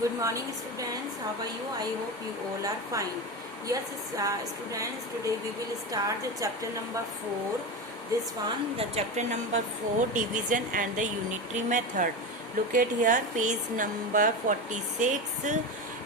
Good morning, students. How are you? I hope you all are fine. Yes, students, today we will start the chapter number 4. This one, the chapter number 4, division and the unitary method. Look at here, page number 46,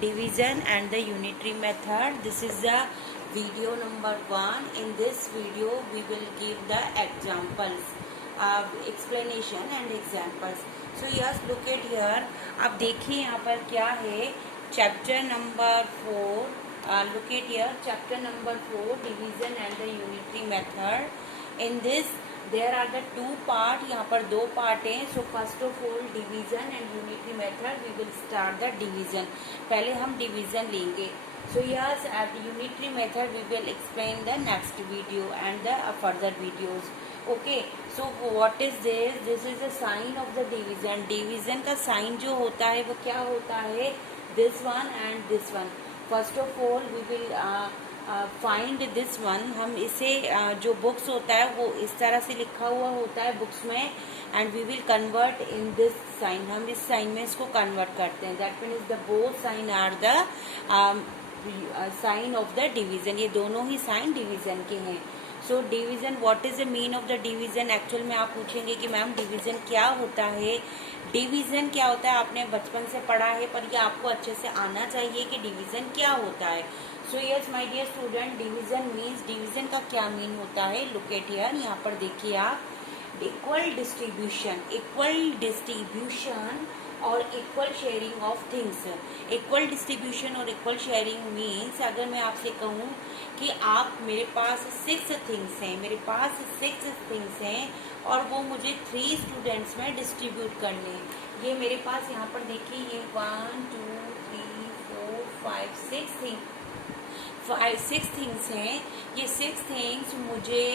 division and the unitary method. This is the video number 1. In this video, we will give the examples, explanation and examples. So yes look at here. आप देखिए यहाँ पर क्या है. Chapter number 4. Look at here, chapter number 4, division and the unitary method. In this there are the 2 part. यहाँ पर 2 part हैं. So first of all division and unitary method. We will start the division. पहले हम division लेंगे. So yes, at unitary method we will explain the next video and the further videos. Okay, so what is this? This is the sign of the division. Division का sign जो होता है वो क्या होता है? This one and this one. First of all we will find this one. हम इसे जो books होता है वो इस तरह से लिखा हुआ होता है books में, and we will convert in this sign. हम इस sign में इसको convert करते हैं. That means the both sign are the sign of the division. ये दोनों ही साइन डिवीजन के हैं. So division, what is the mean of the division? Actual में आप पूछेंगे कि मैम डिवीजन क्या होता है. डिवीजन क्या होता है आपने बचपन से पढ़ा है, पर ये आपको अच्छे से आना चाहिए कि डिवीजन क्या होता है. So yes my dear student, division means, division का क्या मीन होता है? Look at here. यहाँ पर देखिए आप, इक्वल डिस्ट्रीब्यूशन. इक्वल डिस्ट्रीब्यूशन और equal sharing of things. Equal distribution और इक्वल शेयरिंग मीन्स, अगर मैं आपसे कहूँ कि आप, मेरे पास 6 थिंग्स हैं, मेरे पास 6 थिंग्स हैं और वो मुझे 3 स्टूडेंट्स में डिस्ट्रीब्यूट करने हैं. ये मेरे पास यहाँ पर देखिए, ये 1 2 3 4 5 6 थिंग्स हैं. ये 6 थिंग्स मुझे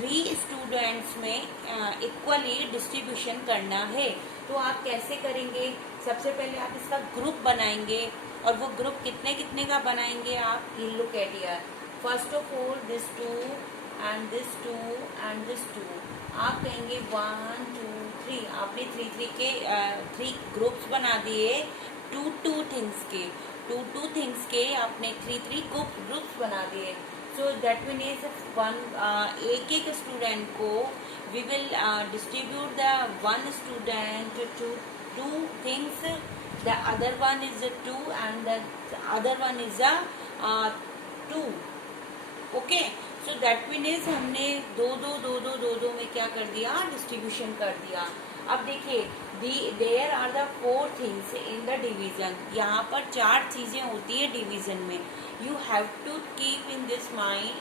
3 स्टूडेंट्स में इक्वली डिस्ट्रीब्यूशन करना है. तो आप कैसे करेंगे? सबसे पहले आप इसका ग्रुप बनाएंगे, और वो ग्रुप कितने कितने का बनाएंगे आप? Look at here. First of all this 2 and this 2 and this 2. आप कहेंगे 1 2 3. आपने 3 के 3 ग्रुप्स बना दिए 2 थिंग्स के. 2 थिंग्स के आपने 3 ग्रुप्स बना दिए. सो दैट मीन्स एक स्टूडेंट को we will distribute the one student to 2 things. The other one is a 2 and the other one is a 2. Okay, so that means हमने दो में क्या कर दिया? डिस्ट्रीब्यूशन कर दिया. अब देखिए, there are the 4 things in the division. यहाँ पर 4 चीजें होती है डिवीजन में. You have to keep in this mind,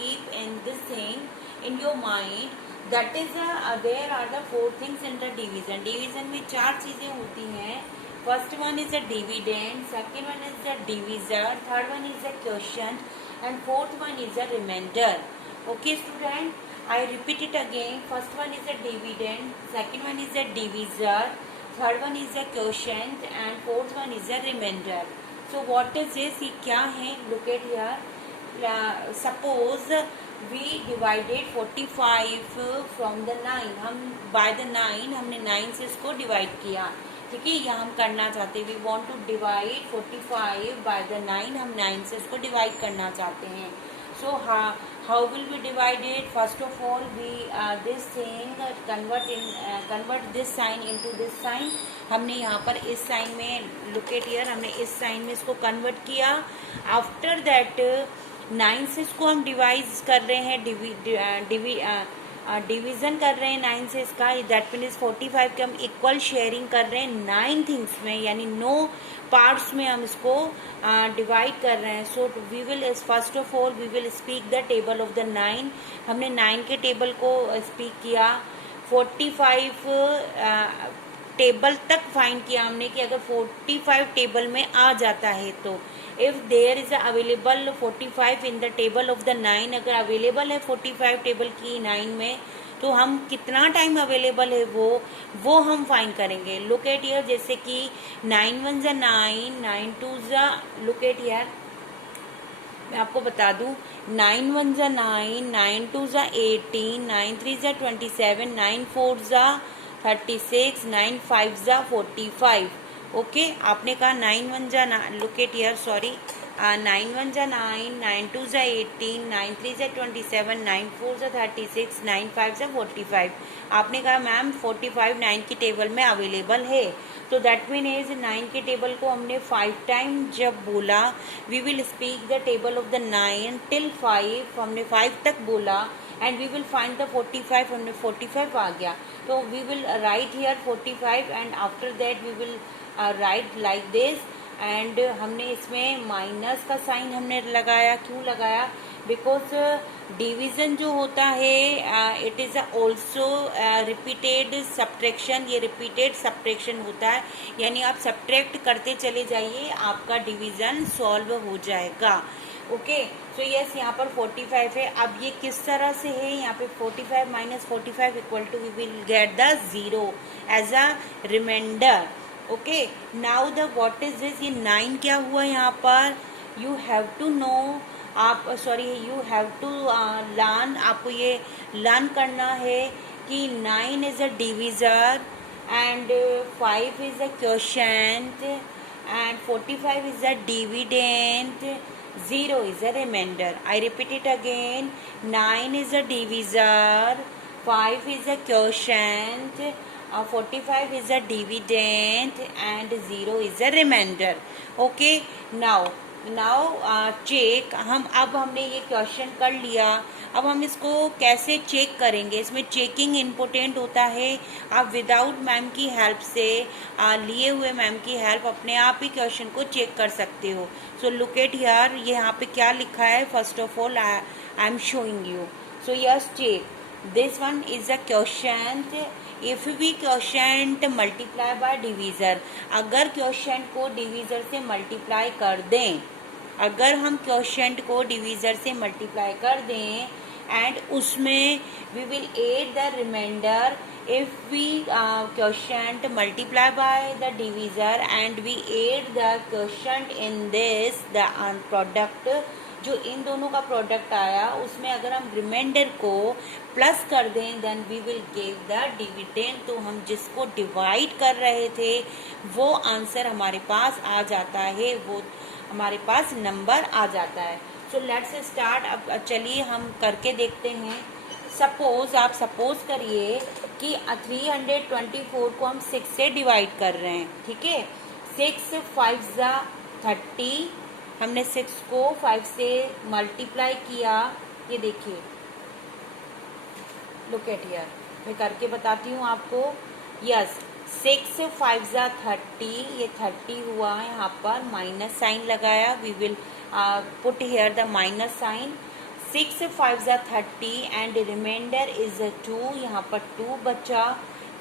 keep in this thing in your mind. That is there are the 4 things in the division. Division में 4 चीजें होती हैं. First one is the dividend, second one is the divisor, third one is the quotient and fourth one is the remainder. Okay student, I repeat it again. First one is a dividend, second one is a divisor, third one is a quotient and fourth one is a remainder. So what is this? ये क्या है? Look at here. Suppose we divided 45 from the 9. हम by the 9 हमने 9 से इसको divide किया. ठीक है, यह हम करना चाहते हैं. We want to divide 45 by the 9. हम 9 से इसको divide करना चाहते हैं. So how will we divide it? First of all, we this thing convert this sign into this sign. हमने यहाँ पर इस साइन में, look at here, हमने इस साइन में इसको कन्वर्ट किया. आफ्टर दैट 9 से इसको हम डिवाइड कर रहे हैं, डिवीजन कर रहे हैं 9 से इसका. दैट मीन्स 45 के हम इक्वल शेयरिंग कर रहे हैं 9 थिंग्स में, यानी 9 पार्ट्स में हम इसको डिवाइड कर रहे हैं. So we will, first of all we will speak the table of the 9. हमने 9 के टेबल को स्पीक किया. 45 टेबल तक फाइंड किया हमने कि अगर 45 टेबल में आ जाता है तो, if there is available 45 in the table of the 9, अगर अवेलेबल है 45 टेबल की 9 में, तो हम कितना टाइम अवेलेबल है वो हम फाइंड करेंगे. लुक एट हियर, जैसे कि 9 1 जा 9, 9 2 जा, लुक एट हियर, मैं आपको बता दूं, 9 1 जा 9, 9 2 जा 18, 9 3 जा 27, 9 4 जा 36, 9 5 जा 45. ओके आपने कहा 9 1 जा, लुक एट हियर, सॉरी, 9 1 जा 9, 9 2 जा 18, 9 3 जा 27, 9 4 जा 36, 9 5 जा 45। आपने कहा मैम 45 9 की टेबल में अवेलेबल है, तो दैट मीन इज 9 के टेबल को हमने 5 टाइम जब बोला, we will speak the table of the 9 till 5, हमने 5 तक बोला, and we will find the 45, हमने 45 आ गया, तो we will write here 45 and after that we will write like this. And हमने इसमें माइनस का साइन हमने लगाया, क्यों लगाया, बिकॉज डिवीजन जो होता है it is also repeated subtraction, ये रिपीटेड सब्ट्रैक्शन होता है, यानी आप सब्ट्रैक्ट करते चले जाइए, आपका डिवीजन सॉल्व हो जाएगा। ओके सो यस यहाँ पर 45 है। अब ये किस तरह से है, यहाँ पे 45 minus 45 equal to we will get the 0 as a remainder. Okay now the what is this, ये 9 क्या हुआ यहाँ पर, यू हैव टू नो, आप sorry you have to learn, आपको ये लर्न करना है कि 9 is a divisor and 5 is a quotient and 45 is a dividend, 0 is a remainder. I repeat it again, 9 is a divisor, 5 is a quotient, 45 is a dividend and 0 is a remainder. Okay, now check, हम अब हमने ये question कर लिया, अब हम इसको कैसे चेक करेंगे, इसमें चेकिंग इम्पोर्टेंट होता है। आप विदाउट मैम की हेल्प से, लिए हुए मैम की हेल्प, अपने आप ही क्वेश्चन को चेक कर सकते हो। सो लुक एट हियर, ये यहाँ पे क्या लिखा है, first of all I am showing you. So yes check, this one is a question, if we quotient multiply by divisor, अगर क्वोशिएंट को डिवीजर से मल्टीप्लाई कर दें, अगर हम क्वोशिएंट को डिवीजर से मल्टीप्लाई कर दें एंड उसमें we will add the remainder, if we quotient multiply by the divisor and we add the quotient in this the product, जो इन दोनों का प्रोडक्ट आया उसमें अगर हम रिमाइंडर को प्लस कर दें then we will give the dividend, तो हम जिसको डिवाइड कर रहे थे वो आंसर हमारे पास आ जाता है, वो हमारे पास नंबर आ जाता है। सो लेट्स स्टार्ट, अब चलिए हम करके देखते हैं। सपोज, आप सपोज करिए कि 324 को हम 6 से डिवाइड कर रहे हैं, ठीक है, 6 5 जा 30, हमने 6 को 5 से मल्टीप्लाई किया, ये देखिए, लुक एट हियर, मैं करके बताती हूँ आपको। यस 6 5 जा 30, ये 30 हुआ, यहाँ पर माइनस साइन लगाया, we will put here the minus sign. 6 5 जा 30 एंड रिमाइंडर इज 2, यहाँ पर 2 बचा,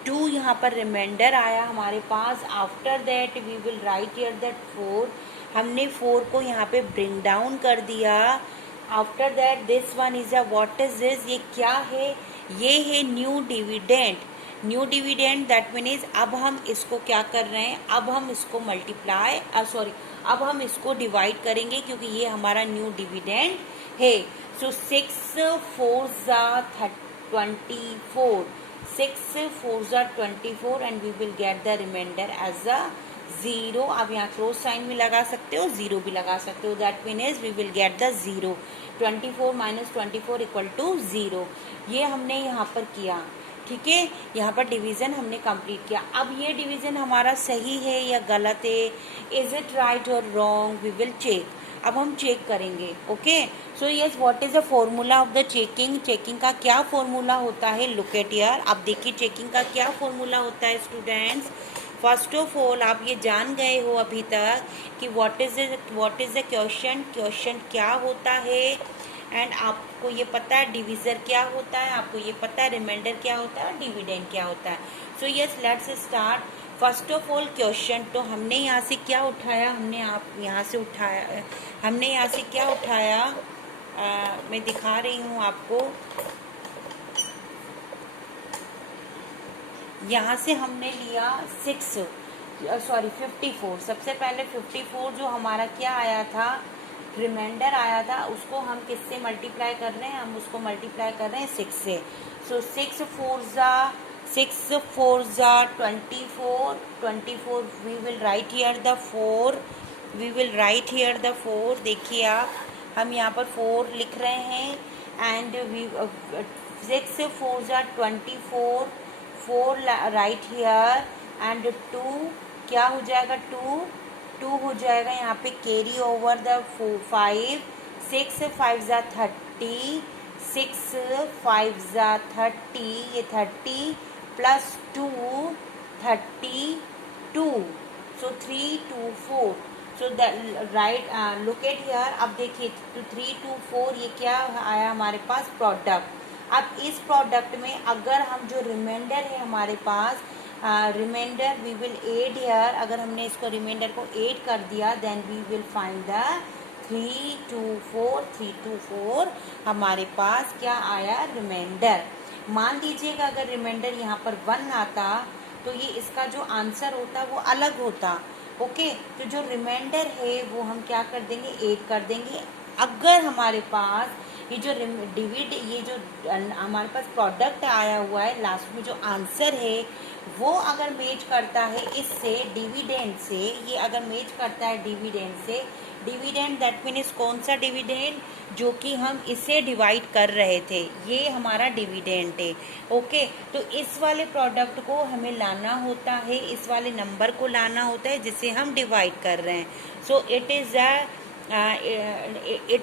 2 यहाँ पर रिमाइंडर आया हमारे पास। After that we will write here that 4, हमने 4 को यहाँ पे ब्रिंग डाउन कर दिया। After that this one is a what is this, ये क्या है, ये है new dividend, new dividend, that means अब हम इसको क्या कर रहे हैं, अब हम इसको मल्टीप्लाई अब हम इसको डिवाइड करेंगे क्योंकि ये हमारा न्यू डिविडेंड है। सो 6 4 जा 24, 6 4 जा 24 and we will get the remainder as a 0। आप यहाँ क्रॉस साइन भी लगा सकते हो, 0 भी लगा सकते हो, that means we will get the 0। 24 minus 24 equal to 0, ये हमने यहाँ पर किया, ठीक है, यहाँ पर डिवीज़न हमने कंप्लीट किया। अब ये डिवीज़न हमारा सही है या गलत है, इज इट राइट और रॉन्ग, वी विल चेक। अब हम चेक करेंगे। Okay so yes, what is the formula of the checking, checking का क्या फॉर्मूला होता है, लुक एट हियर, आप देखिए चेकिंग का क्या फॉर्मूला होता है स्टूडेंट्स। फर्स्ट ऑफ ऑल आप ये जान गए हो अभी तक कि what is the question, question क्या होता है, एंड आपको ये पता है डिवीज़र क्या होता है, आपको ये पता है रिमाइंडर क्या होता है और डिविडेंड क्या होता है। So yes let's start. First of all question, तो हमने यहाँ से क्या उठाया, हमने यहाँ से क्या उठाया, मैं दिखा रही हूँ आपको, यहाँ से हमने लिया 54। सबसे पहले 54 जो हमारा क्या आया था, रिमाइंडर आया था, उसको हम किससे मल्टीप्लाई कर रहे हैं, हम उसको मल्टीप्लाई कर रहे हैं 6 से। सो 6 4 जा 6 4 24, 24 we will write here the 4, we will write here the 4. देखिए आप, हम यहाँ पर 4 लिख रहे हैं and we 6 4 24, 4 write here and 2 क्या हो जाएगा, 2 हो जाएगा यहाँ पे कैरी ओवर द 5, 6 5 30, 6 5 30, ये 30 plus 2 32, so 3 2 4. So right look at here. अब देखिए 3 2 4 ये क्या आया हमारे पास, प्रोडक्ट. अब इस प्रोडक्ट में अगर हम जो रिमाइंडर है हमारे पास, reminder we will add here, अगर हमने इसको रिमाइंडर को एड कर दिया then we will find the 3 2 4, 3 2 4 हमारे पास क्या आया, रिमाइंडर. मान लीजिएगा अगर रिमाइंडर यहाँ पर 1 आता तो ये इसका जो आंसर होता वो अलग होता. ओके, तो जो रिमाइंडर है वो हम क्या कर देंगे, ऐड कर देंगे. अगर हमारे पास ये जो ये जो हमारे पास प्रोडक्ट आया हुआ है, लास्ट में जो आंसर है वो अगर मैच करता है इससे, डिविडेंड से, ये अगर मैच करता है डिविडेंड से, डिविडेंड दैट मीन्स कौन सा डिविडेंड, जो कि हम इसे डिवाइड कर रहे थे, ये हमारा डिविडेंड है. ओके, तो इस वाले प्रोडक्ट को हमें लाना होता है, इस वाले नंबर को लाना होता है जिसे हम डिवाइड कर रहे हैं. So it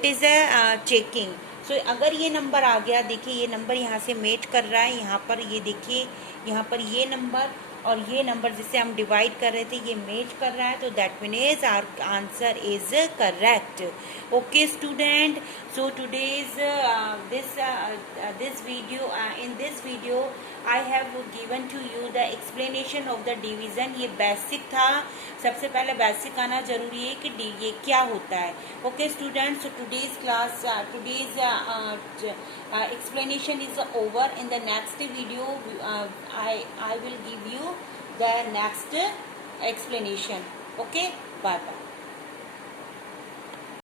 is a checking. So अगर ये नंबर आ गया, देखिए ये नंबर यहाँ से मैच कर रहा है, यहाँ पर ये देखिए यहाँ पर ये नंबर और ये नंबर जिसे हम डिवाइड कर रहे थे ये मैच कर रहा है, तो that means our answer is correct. Okay student, so today's this video I have given to you the explanation of the division. ये बेसिक था, सबसे पहले बेसिक आना जरूरी है कि ये क्या होता है. Okay student, so today's class, today's explanation is over. In the next video I will give you the next explanation. Okay, bye bye.